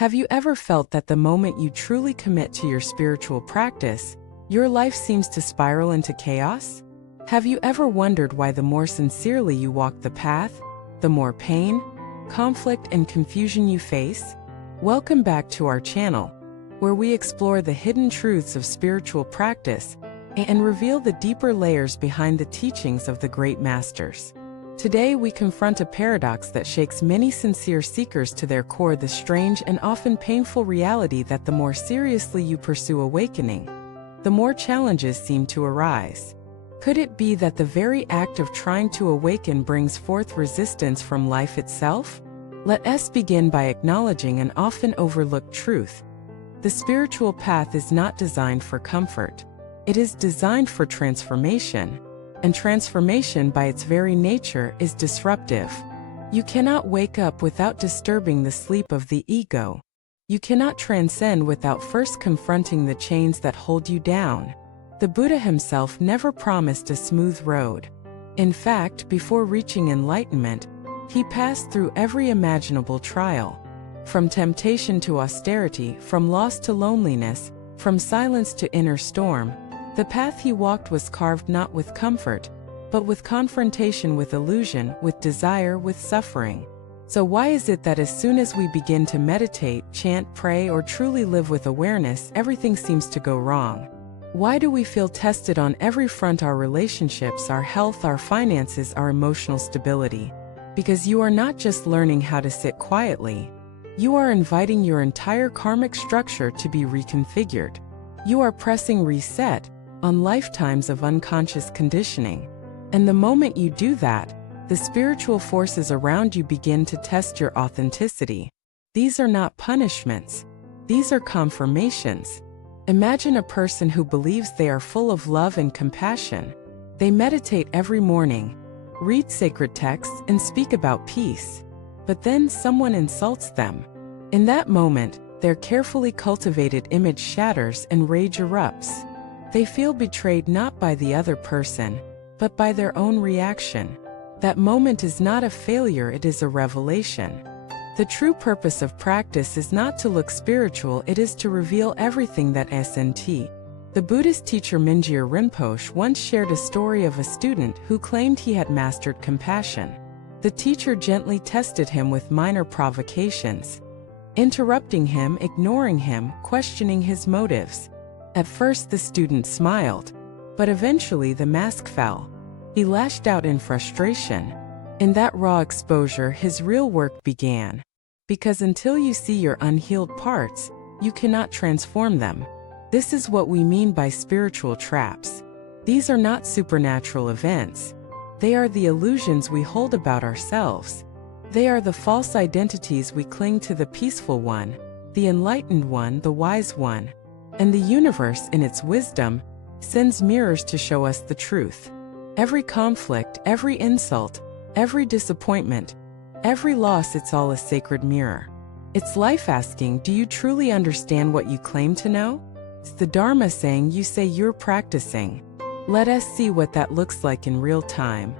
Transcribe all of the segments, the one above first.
Have you ever felt that the moment you truly commit to your spiritual practice, your life seems to spiral into chaos? Have you ever wondered why the more sincerely you walk the path, the more pain, conflict, and confusion you face? Welcome back to our channel, where we explore the hidden truths of spiritual practice and reveal the deeper layers behind the teachings of the great masters. Today we confront a paradox that shakes many sincere seekers to their core: the strange and often painful reality that the more seriously you pursue awakening, the more challenges seem to arise. Could it be that the very act of trying to awaken brings forth resistance from life itself? Let us begin by acknowledging an often overlooked truth. The spiritual path is not designed for comfort. It is designed for transformation. And transformation by its very nature is disruptive. You cannot wake up without disturbing the sleep of the ego. You cannot transcend without first confronting the chains that hold you down. The Buddha himself never promised a smooth road. In fact, before reaching enlightenment, he passed through every imaginable trial. From temptation to austerity, from loss to loneliness, from silence to inner storm, the path he walked was carved not with comfort, but with confrontation, with illusion, with desire, with suffering. So why is it that as soon as we begin to meditate, chant, pray, or truly live with awareness, everything seems to go wrong? Why do we feel tested on every front: our relationships, our health, our finances, our emotional stability? Because you are not just learning how to sit quietly. You are inviting your entire karmic structure to be reconfigured. You are pressing reset on lifetimes of unconscious conditioning. And the moment you do that, the spiritual forces around you begin to test your authenticity. These are not punishments. These are confirmations. Imagine a person who believes they are full of love and compassion. They meditate every morning, read sacred texts, and speak about peace. But then someone insults them. In that moment, their carefully cultivated image shatters and rage erupts. They feel betrayed not by the other person, but by their own reaction. That moment is not a failure, it is a revelation. The true purpose of practice is not to look spiritual, it is to reveal everything that isn't. The Buddhist teacher Mingyur Rinpoche once shared a story of a student who claimed he had mastered compassion. The teacher gently tested him with minor provocations, interrupting him, ignoring him, questioning his motives. At first the student smiled, but eventually the mask fell. He lashed out in frustration. In that raw exposure, his real work began. Because until you see your unhealed parts, you cannot transform them. This is what we mean by spiritual traps. These are not supernatural events. They are the illusions we hold about ourselves. They are the false identities we cling to: the peaceful one, the enlightened one, the wise one. And the universe, in its wisdom, sends mirrors to show us the truth. Every conflict, every insult, every disappointment, every loss, it's all a sacred mirror. It's life asking, do you truly understand what you claim to know? It's the Dharma saying, you say you're practicing. Let us see what that looks like in real time.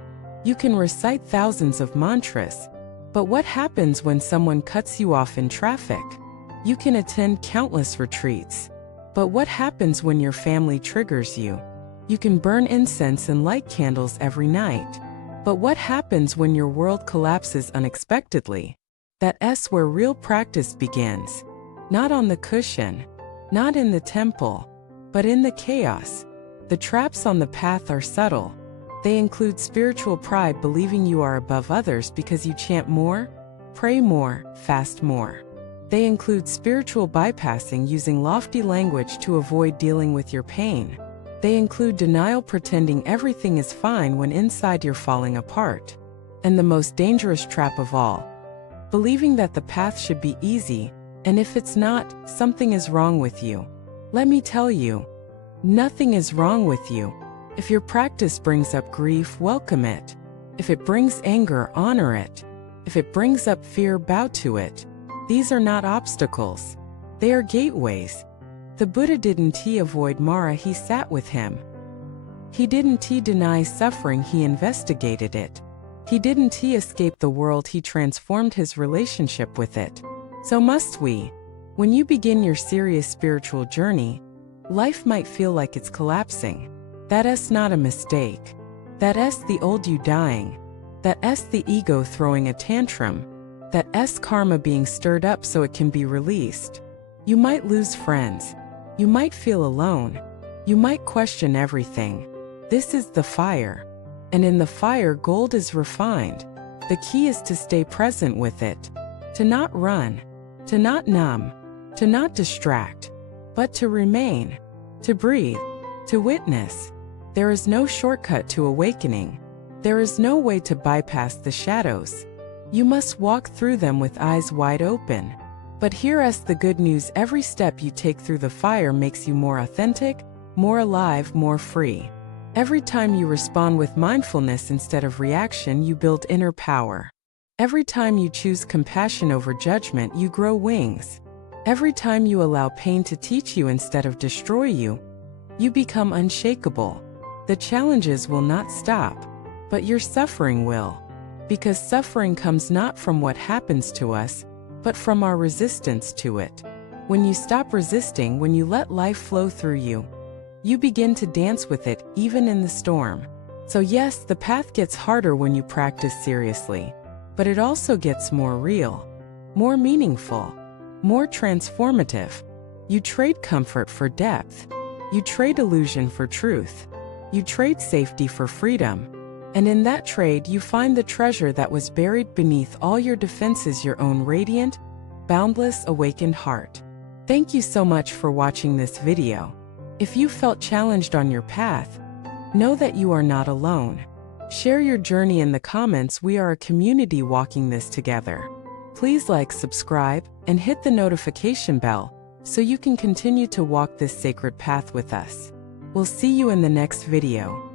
You can recite thousands of mantras, but what happens when someone cuts you off in traffic? You can attend countless retreats, but what happens when your family triggers you? You can burn incense and light candles every night, but what happens when your world collapses unexpectedly? That's where real practice begins. Not on the cushion, not in the temple, but in the chaos. The traps on the path are subtle. They include spiritual pride, believing you are above others because you chant more, pray more, fast more. They include spiritual bypassing, using lofty language to avoid dealing with your pain. They include denial, pretending everything is fine when inside you're falling apart. And the most dangerous trap of all, believing that the path should be easy, and if it's not, something is wrong with you. Let me tell you, nothing is wrong with you. If your practice brings up grief, welcome it. If it brings anger, honor it. If it brings up fear, bow to it. These are not obstacles. They are gateways. The Buddha didn't avoid Mara, he sat with him. He didn't deny suffering, he investigated it. He didn't escape the world, he transformed his relationship with it. So must we. When you begin your serious spiritual journey, life might feel like it's collapsing. That's not a mistake. That's the old you dying. That's the ego throwing a tantrum. That's karma being stirred up so it can be released. You might lose friends. You might feel alone. You might question everything. This is the fire. And in the fire, gold is refined. The key is to stay present with it. To not run. To not numb. To not distract. But to remain. To breathe. To witness. There is no shortcut to awakening. There is no way to bypass the shadows. You must walk through them with eyes wide open. But here's the good news: every step you take through the fire makes you more authentic, more alive, more free. Every time you respond with mindfulness instead of reaction, you build inner power. Every time you choose compassion over judgment, you grow wings. Every time you allow pain to teach you instead of destroy you, you become unshakable. The challenges will not stop, but your suffering will. Because suffering comes not from what happens to us, but from our resistance to it. When you stop resisting, when you let life flow through you, you begin to dance with it, even in the storm. So yes, the path gets harder when you practice seriously, but it also gets more real, more meaningful, more transformative. You trade comfort for depth. You trade illusion for truth. You trade safety for freedom. And in that trade, you find the treasure that was buried beneath all your defenses, your own radiant, boundless, awakened heart. Thank you so much for watching this video. If you felt challenged on your path, know that you are not alone. Share your journey in the comments. We are a community walking this together. Please like, subscribe, and hit the notification bell so you can continue to walk this sacred path with us. We'll see you in the next video.